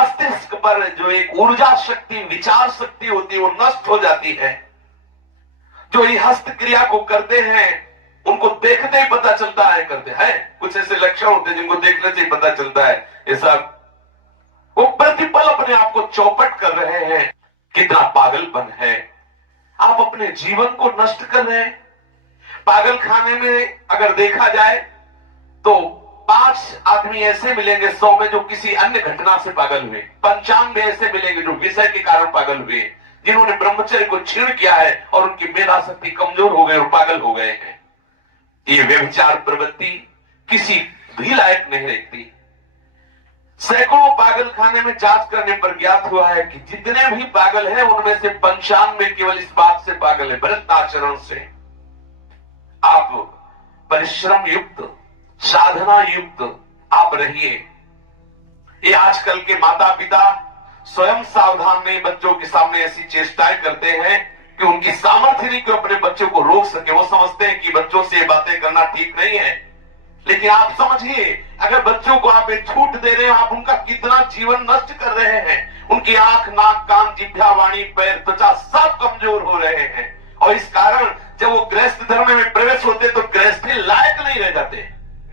मस्तिष्क पर जो एक ऊर्जा शक्ति, विचार शक्ति होती है, वो नष्ट हो जाती है। जो ये हस्त क्रिया को करते हैं उनको देखते ही पता चलता है करते हैं। कुछ ऐसे लक्षण होते हैं जिनको देखने से ही पता चलता है ये सब वो प्रतिपल अपने आप को चौपट कर रहे हैं। कितना पागलपन है। आप अपने जीवन को नष्ट कर रहे हैं। पागल खाने में अगर देखा जाए तो 5 आदमी ऐसे मिलेंगे 100 में जो किसी अन्य घटना से पागल हुए, 95 ऐसे मिलेंगे जो विषय के कारण पागल हुए, जिन्होंने ब्रह्मचर्य को छीण किया है और उनकी मेधा शक्ति कमजोर हो गई और पागल हो गए हैं। ये व्यभिचार प्रवृत्ति किसी भी लायक नहीं रहती। सैकड़ों पागल खाने में जांच करने पर ज्ञात हुआ है कि जितने भी पागल हैं उनमें से 95 केवल इस बात से पागल है, व्रत आचरण से। आप परिश्रम युक्त, साधना युक्त आप रहिए। ये आजकल के माता पिता स्वयं सावधान नहीं, बच्चों के सामने ऐसी चेष्टाएं करते हैं कि उनकी सामर्थ्य नहीं कि अपने बच्चों को रोक सके। वो समझते हैं कि बच्चों से ये बातें करना ठीक नहीं है। लेकिन आप समझिए, अगर बच्चों को आप एक छूट दे रहे हैं, आप उनका कितना जीवन नष्ट कर रहे हैं। उनकी आंख, नाक, कान, जिह्वा, वाणी, पैर, त्वचा सब कमजोर हो रहे हैं। और इस कारण जब वो गृहस्थ धर्म में प्रवेश होते तो गृहस्थी लायक नहीं रह जाते,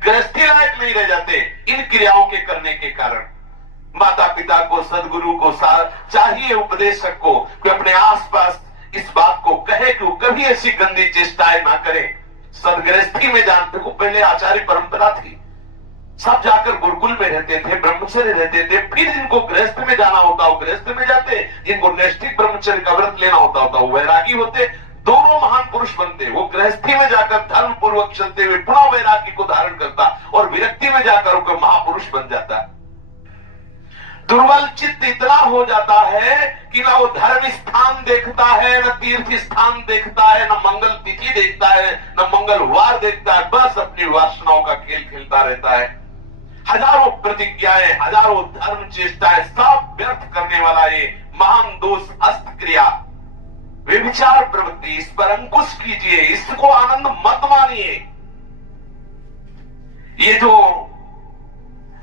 गृहस्थी लायक नहीं रह जाते इन क्रियाओं के करने के कारण। माता पिता को, सदगुरु को चाहिए, उपदेशक को, कि अपने आसपास इस बात को कहे कि वो कभी ऐसी गंदी चेष्टाएं ना करें। सदगृहस्थी में जानते को पहले आचार्य परंपरा थी, सब जाकर गुरुकुल में रहते थे, ब्रह्मचर्य रहते थे। फिर जिनको गृहस्थ में जाना होता वो गृहस्थ में जाते, जिनको नैष्ठिक ब्रह्मचर्य का व्रत लेना होता वो वैरागी होते। दोनों महान पुरुष बनते। वो गृहस्थी में जाकर धर्म पूर्वक चलते हुए पुनः वैरागी को धारण करता और विरक्ति में जाकर वो महापुरुष बन जाता। दुर्बल चित्त इतना हो जाता है कि ना वो धर्म स्थान देखता है, न तीर्थ स्थान देखता है, न मंगल तिथि देखता है, न मंगलवार देखता है। बस अपनी वासनाओं का खेल खेलता रहता है। हजारों प्रतिज्ञाएं, हजारों धर्म चेष्टाएं सब व्यर्थ करने वाला ये महान दोष हस्त क्रिया, व्यभिचार प्रवृत्ति, इस पर अंकुश कीजिए, इसको आनंद मत मानिए। ये जो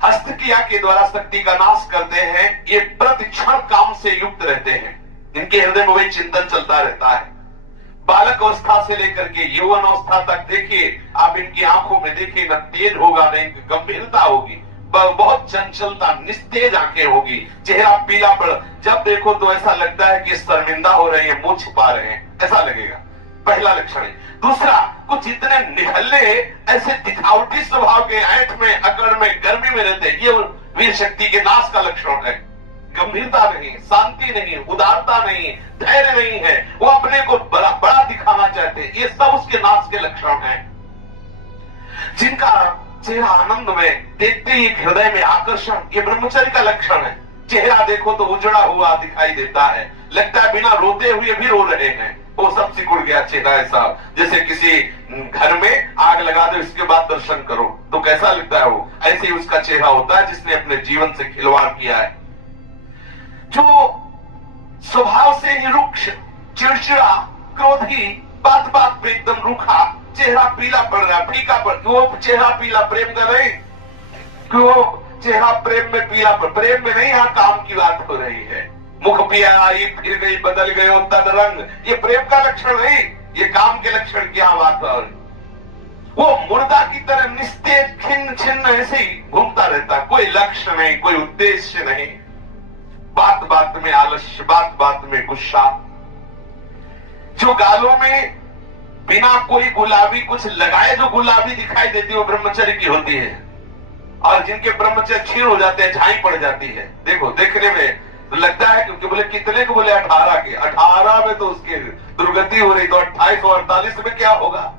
हस्त क्रिया के द्वारा शक्ति का नाश करते हैं, ये प्रतिक्षण काम से युक्त रहते हैं। इनके हृदय में वही चिंतन चलता रहता है। बालक अवस्था से लेकर के यौवन अवस्था तक देखिए आप, इनकी आंखों में देखिए, न तेज होगा न गंभीरता होगी, बहुत चंचलता, निस्तेज आंखें होगी, चेहरा पीला पड़, जब देखो तो ऐसा लगता है कि शर्मिंदा हो रही है, मुंह छुपा रहे हैं, ऐसा लगेगा। पहला लक्षण है। दूसरा, कुछ इतने निखल्ले ऐसे दिखावटी स्वभाव के, ऐंठ में, अकड़ में, गर्मी में रहते हैं, ये वीर शक्ति के नाश का लक्षण है। गंभीरता नहीं, शांति नहीं, उदारता नहीं, धैर्य नहीं है, वो अपने को बड़ा बड़ा दिखाना चाहते हैं, ये सब उसके नाश के लक्षण हैं। जिनका चेहरा आनंद में देखते ही हृदय में आकर्षण, ये ब्रह्मचर्य का लक्षण है। चेहरा देखो तो उजड़ा हुआ दिखाई देता है, लगता है बिना रोते हुए भी रो रहे हैं। वो सब सिकुड़ गया चेहरा, ऐसा जैसे किसी घर में आग लगा दो, इसके बाद दर्शन करो तो कैसा लगता है, वो ऐसे ही उसका चेहरा होता है जिसने अपने जीवन से खिलवाड़ किया है। जो स्वभाव से ही रुक्ष, चिड़चिड़ा, क्रोधी, बात बात पे एकदम रूखा, चेहरा पीला पड़ रहा, फीका पड़, वो चेहरा पीला प्रेम का नहीं, क्यों चेहरा प्रेम में पीला पड़, प्रेम में नहीं, यहाँ काम की बात हो रही है। मुख पिया आई, फिर गई, बदल गए तन रंग, ये प्रेम का लक्षण नहीं, ये काम के लक्षण की यहाँ बात हो रही। वो मुर्दा की तरह निस्तेज, खिन्न छिन्न ऐसे ही घूमता रहता, कोई लक्ष्य नहीं, कोई उद्देश्य नहीं, बात बात में आलस्य, बात बात में गुस्सा। जो गालों में बिना कोई गुलाबी कुछ लगाए जो गुलाबी दिखाई देती है वो ब्रह्मचर्य की होती है, और जिनके ब्रह्मचर्य क्षीण हो जाते हैं, झाई पड़ जाती है। देखो देखने में तो लगता है, क्योंकि बोले कितने को, बोले 18 के, 18 में तो उसकी दुर्गति हो रही, तो 28 और 48 में क्या होगा।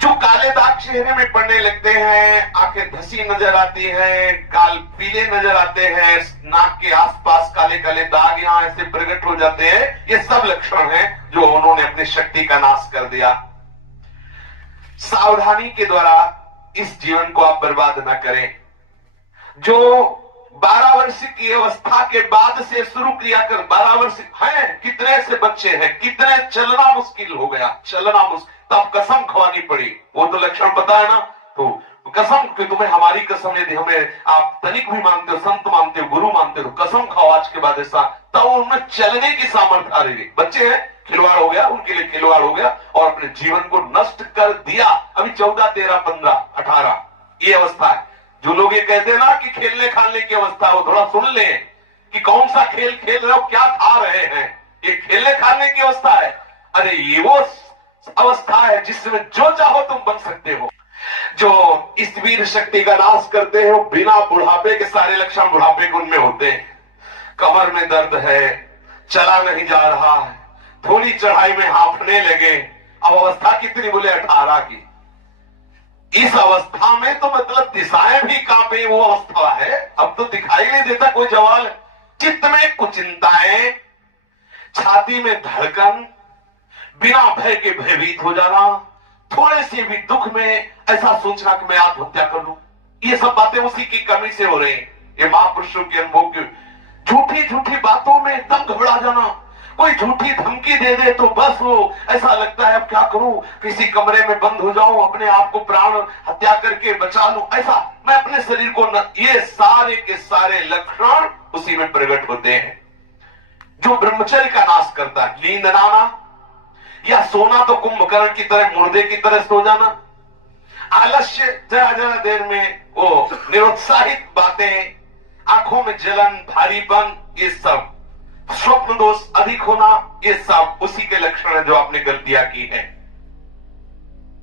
जो काले दाग चेहरे में पड़ने लगते हैं, आंखें धसी नजर आती हैं, गाल पीले नजर आते हैं, नाक के आसपास काले काले दाग यहाँ ऐसे प्रकट हो जाते हैं, ये सब लक्षण हैं जो उन्होंने अपनी शक्ति का नाश कर दिया। सावधानी के द्वारा इस जीवन को आप बर्बाद ना करें। जो 12 वर्ष की अवस्था के बाद से शुरू किया कर, 12 वर्ष है, कितने से बच्चे हैं, कितने चलना मुश्किल हो गया, चलना मुश्किल, तब कसम खवानी पड़ी। वो तो लक्षण पता है ना, तो कसम कि तुम्हें हमारी कसम, यदि हमें आप तनिक भी मानते हो, संत मानते हो, गुरु मानते हो, कसम खाओ आज के बाद ऐसा, तब उनमें चलने की सामर्थ्य आ रही है। बच्चे हैं, खिलवाड़ हो गया, उनके लिए खिलवाड़ हो गया और अपने जीवन को नष्ट कर दिया। अभी 14, 13, 15, 18 ये अवस्था है। जो लोग ये कहते हैं ना कि खेलने खाने की अवस्था हो, थोड़ा सुन ले कि कौन सा खेल खेल रहे हो, क्या खा रहे हैं। ये खेलने खाने की अवस्था है। अरे ये वो अवस्था है जिसमें जो चाहो तुम बन सकते हो। जो इस वीर शक्ति का नाश करते हो, बिना बुढ़ापे के सारे लक्षण बुढ़ापे के उनमें होते हैं। कमर में दर्द है, चला नहीं जा रहा है, थोड़ी चढ़ाई में हांफने लगे। अब अवस्था कितनी, बोले 18 की। इस अवस्था में तो मतलब दिशाएं भी कांपे, वो अवस्था है। अब तो दिखाई नहीं देता कोई जवाल। चित्त में कुचिंताएं, छाती में धड़कन, बिना भय के भयभीत हो जाना, थोड़े से भी दुख में ऐसा सोचना कि मैं आत्महत्या कर लूं। ये सब बातें उसी की कमी से हो रही हैं। ये महापुरुषों के अनुभव की झूठी झूठी बातों में एकदम घबरा जाना। कोई झूठी धमकी दे दे तो बस वो ऐसा लगता है अब क्या करूं, किसी कमरे में बंद हो जाऊं, अपने आप को प्राण हत्या करके बचा लूं, ऐसा मैं अपने शरीर को न, ये सारे के सारे लक्षण उसी में प्रकट होते हैं। जो ब्रह्मचर्य का नाश करता है, नींद ना आना या सोना तो कुंभकर्ण की तरह मुर्दे की तरह सो जाना, आलस्य, जरा जरा देर में वो निरुत्साहित बातें, आंखों में जलन, भारीपन, ये सब स्वप्न दोष अधिक होना, ये सब उसी के लक्षण है जो आपने गलतियां की है।